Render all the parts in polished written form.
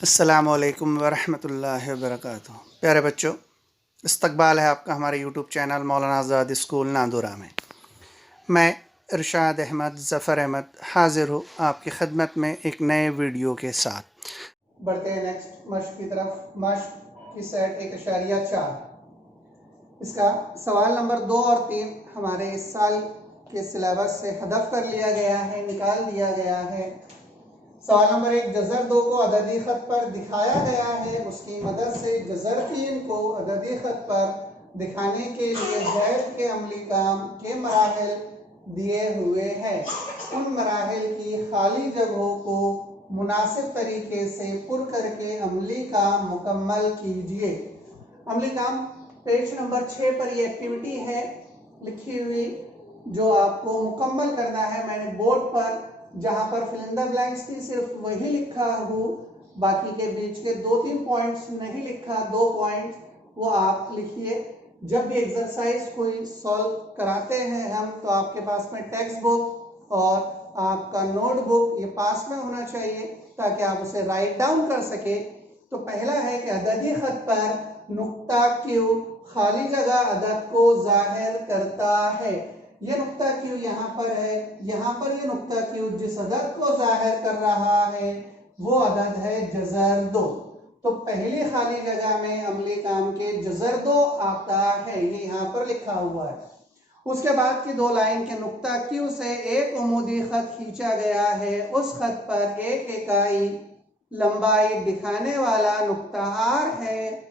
अस्सलामुअलैकुम वरहमतुल्लाहि वबरकातुहू। प्यारे बच्चों, इस्तकबाल है आपका हमारे यूट्यूब चैनल मौलाना आज़ाद स्कूल नांदुरा में। मैं इरशाद अहमद ज़फ़र अहमद हाज़िर हूँ आपकी खिदमत में एक नए वीडियो के साथ। बढ़ते हैं नेक्स्ट मश्क की तरफ। मश्क की सेट 1.4, इसका सवाल नंबर 2 और 3 हमारे इस साल के सिलेबस से हदफ कर लिया गया है, निकाल दिया गया है। सवाल नंबर 1, जज़र 2 को अददी ख़त पर दिखाया गया है, उसकी मदद से जज़र 3 को अददी ख़त पर दिखाने के लिए ज़ैद के अमली काम के मराहिल दिए हुए हैं। उन मराहिल की खाली जगहों को मुनासिब तरीके से पुर करके अमली काम मुकम्मल कीजिए। अमली काम पेज नंबर 6 पर ये एक्टिविटी है लिखी हुई जो आपको मुकम्मल करना है। मैंने बोर्ड पर जहां पर फिल इन द ब्लैंक्स थी सिर्फ वही लिखा हूँ, बाकी के बीच के 2-3 पॉइंट्स नहीं लिखा। 2 पॉइंट्स वो आप लिखिए। जब भी एक्सरसाइज कोई सॉल्व कराते हैं हम, तो आपके पास में टेक्स्ट बुक और आपका नोटबुक ये पास में होना चाहिए ताकि आप उसे राइट डाउन कर सके। तो पहला है कि अददी खत पर नुक्ता क्यू खाली जगह अदद को जाहिर करता है। ये नुक्ता क्यू यहाँ पर है, यहाँ पर ये नुक्ता क्यू जिस अदद को जाहिर कर रहा है वो अदद है जज़र 2। तो पहली खाली जगह में अमली काम के जज़र 2 आता है, ये यहाँ पर लिखा हुआ है। उसके बाद की 2 लाइन के नुक्ता क्यू से एक उमूदी खत खींचा गया है, उस खत पर एक इकाई लंबाई दिखाने वाला नुक्ता आर है।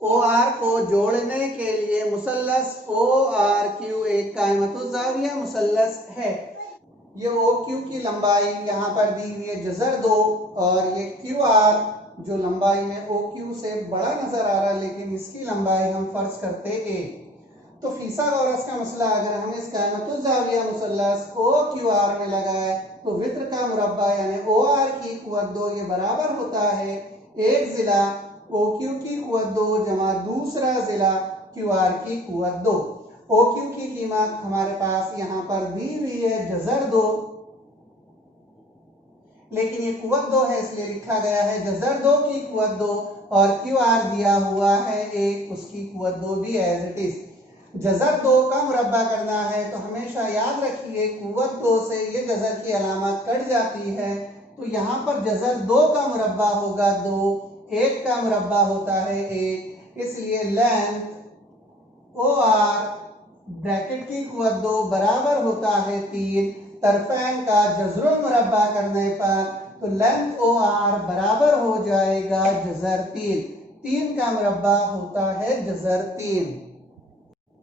ओ आर को जोड़ने के लिए मुसल्लस ओ आर क्यू एक कायमतुज़्ज़ाविया मुसल्लस है। ये ओ क्यू की लंबाई यहाँ पर दी हुई है जज़र 2, और ये क्यू आर जो लंबाई में ओ क्यू से बड़ा नजर आ रहा है, लेकिन इसकी लंबाई हम फर्ज करते ए। तो फीसागोरस का मसला अगर हम इस कायमतुज़्ज़ाविया मुसल्लस ओ क्यू आर में लगाए तो वित्र का मुरब्बा यानी ओ आर की कुव्वत 2 ये बराबर होता है एक जिला ओ क्यू की कुव्वत 2 जमा दूसरा जिला क्यू आर की कुव्वत 2। ओ क्यू की कीमत हमारे पास यहाँ पर दी हुई है जज़र 2, लेकिन ये कुव्वत 2 है इसलिए लिखा गया है जज़र 2 की कुव्वत 2, और क्यू आर दिया हुआ है एक, उसकी कुव्वत 2 भी एज इट इज। जज़र 2 का मुरब्बा करना है तो हमेशा याद रखिए कुव्वत 2 से ये जज़र की अलामत कट जाती है, तो यहाँ पर जज़र 2 का मुरब्बा होगा 2, 1 का मुरब्बा होता है 1, इसलिए लेंथ ओ आर ब्रैकेट की कुव्वत 2 बराबर होता है 3। तरफैन का जज़रुल मुरब्बा करने पर तो लेंथ ओ आर बराबर हो जाएगा जज़र 3। 3 का मुरब्बा होता है जज़र 3।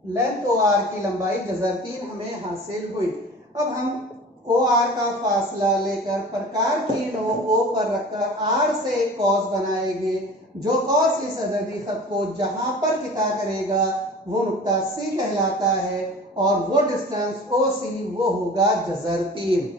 लेंथ ओ आर की लंबाई जज़र 3 हमें हासिल हुई। अब हम ओ आर का फासला लेकर प्रकार की नो ओ पर रखकर आर से एक कॉस बनाएंगे। जो कॉस इस अददी खत को जहां पर किता करेगा वो नुक्ता सी कहलाता है, और वो डिस्टेंस ओ सी वो होगा जज़र 3।